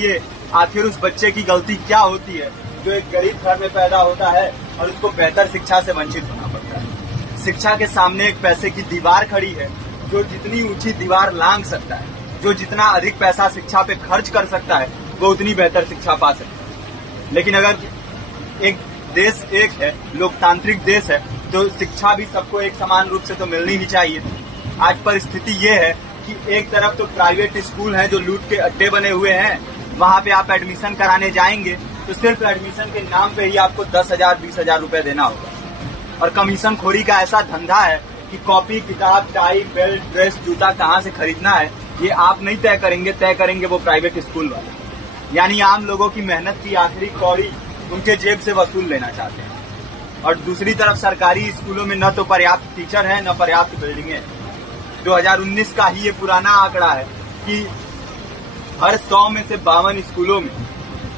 सोचिए आखिर उस बच्चे की गलती क्या होती है जो एक गरीब घर में पैदा होता है और उसको बेहतर शिक्षा से वंचित होना पड़ता है। शिक्षा के सामने एक पैसे की दीवार खड़ी है। जो जितनी ऊंची दीवार लांघ सकता है, जो जितना अधिक पैसा शिक्षा पे खर्च कर सकता है, वो उतनी बेहतर शिक्षा पा सकता है। लेकिन अगर एक देश एक है, लोकतांत्रिक देश है, तो शिक्षा भी सबको एक समान रूप से तो मिलनी ही चाहिए। आज परिस्थिति ये है कि एक तरफ तो प्राइवेट स्कूल हैं जो लूट के अड्डे बने हुए हैं, वहां पे आप एडमिशन कराने जाएंगे तो सिर्फ एडमिशन के नाम पे ही आपको 10,000 20,000 रुपए देना होगा। और कमीशन खोरी का ऐसा धंधा है कि कॉपी, किताब, टाई, बेल्ट, ड्रेस, जूता कहाँ से खरीदना है ये आप नहीं तय करेंगे वो प्राइवेट स्कूल वाले। यानी आम लोगों की मेहनत की आखिरी कौड़ी उनके जेब से वसूल लेना चाहते हैं। और दूसरी तरफ सरकारी स्कूलों में न तो पर्याप्त टीचर है, न पर्याप्त बिल्डिंगें हैं। 2019 का ही ये पुराना आंकड़ा है कि हर 100 में से 52 स्कूलों में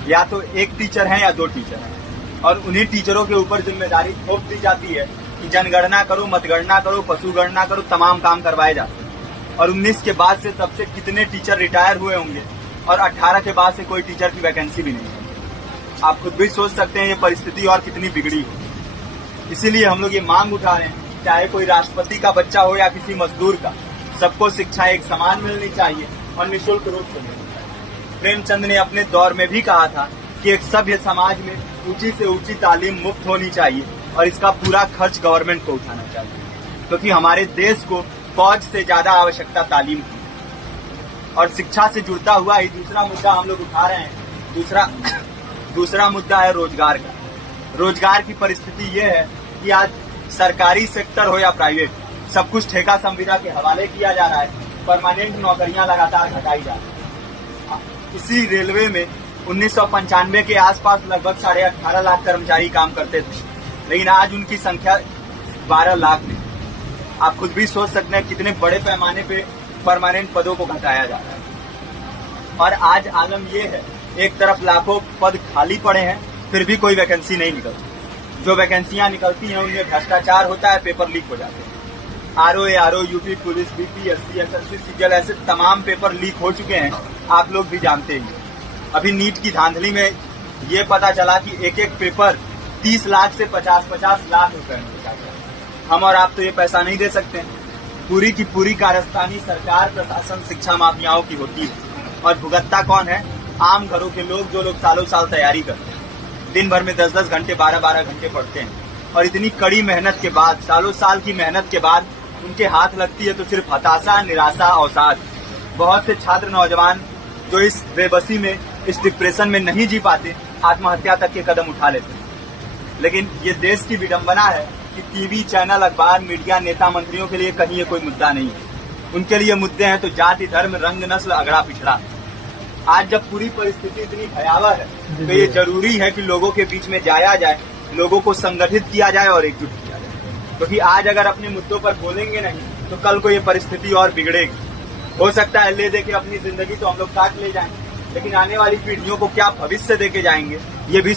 या तो एक टीचर है या 2 टीचर हैं। और उन्हीं टीचरों के ऊपर जिम्मेदारी थोप दी जाती है कि जनगणना करो, मतगणना करो, पशुगणना करो, तमाम काम करवाए जाते हैं। और 19 के बाद से तब से कितने टीचर रिटायर हुए होंगे और 18 के बाद से कोई टीचर की वैकेंसी भी नहीं है। आप खुद भी सोच सकते हैं ये परिस्थिति और कितनी बिगड़ी हो। इसीलिए हम लोग ये मांग उठा रहे हैं, चाहे कोई राष्ट्रपति का बच्चा हो या किसी मजदूर का, सबको शिक्षा एक समान मिलनी चाहिए और निःशुल्क रूप से मिलनी चाहिए। प्रेमचंद ने अपने दौर में भी कहा था कि एक सभ्य समाज में ऊंची से ऊंची तालीम मुफ्त होनी चाहिए और इसका पूरा खर्च गवर्नमेंट को उठाना चाहिए, क्योंकि हमारे देश को फौज से ज्यादा आवश्यकता तालीम की। और शिक्षा से जुड़ता हुआ ही दूसरा मुद्दा हम लोग उठा रहे हैं। दूसरा मुद्दा है रोजगार का। रोजगार की परिस्थिति ये है कि आज सरकारी सेक्टर हो या प्राइवेट, सब कुछ ठेका संविदा के हवाले किया जा रहा है। परमानेंट नौकरियां लगातार घटाई जा रही है। इसी रेलवे में 1995 के आसपास लगभग 18.5 लाख कर्मचारी काम करते थे, लेकिन आज उनकी संख्या 12 लाख है। आप खुद भी सोच सकते हैं कितने बड़े पैमाने पे परमानेंट पदों को घटाया जा रहा है। और आज आलम ये है, एक तरफ लाखों पद खाली पड़े हैं, फिर भी कोई वैकेंसी नहीं निकलती। जो वैकेंसियां निकलती हैं उनमें भ्रष्टाचार होता है, पेपर लीक हो जाते हैं। RO, UP police, BPSC, SSC, CGL, ऐसे तमाम पेपर लीक हो चुके हैं, आप लोग भी जानते हैं। अभी नीट की धांधली में ये पता चला कि एक एक पेपर 30 लाख से 50-50 लाख रुपए में बेचा गया। हम और आप तो ये पैसा नहीं दे सकते। पूरी की पूरी कारस्तानी सरकार, प्रशासन, शिक्षा माफियाओं की होती है। और भुगतता कौन है? आम घरों के लोग, जो लोग सालों साल तैयारी करते हैं, दिन भर में 10-10 घंटे, 12-12 घंटे पढ़ते हैं। और इतनी कड़ी मेहनत के बाद, सालों साल की मेहनत के बाद उनके हाथ लगती है तो सिर्फ हताशा, निराशा, अवसाद। बहुत से छात्र नौजवान जो इस बेबसी में, इस डिप्रेशन में नहीं जी पाते, आत्महत्या तक के कदम उठा लेते हैं। लेकिन ये देश की विडंबना है कि टीवी चैनल, अखबार, मीडिया, नेता, मंत्रियों के लिए कहीं ये कोई मुद्दा नहीं है। उनके लिए मुद्दे हैं तो जाति, धर्म, रंग, नस्ल, अगड़ा पिछड़ा। आज जब पूरी परिस्थिति इतनी भयावह है तो ये जरूरी है कि लोगों के बीच में जाया जाए, लोगों को संगठित किया जाए और एकजुट किया जाए। क्योंकि आज अगर अपने मुद्दों पर बोलेंगे नहीं तो कल को ये परिस्थिति और बिगड़ेगी। हो सकता है ले दे के अपनी जिंदगी तो हम लोग काट ले जाएंगे, लेकिन आने वाली पीढ़ियों को क्या भविष्य दे के जाएंगे ये भी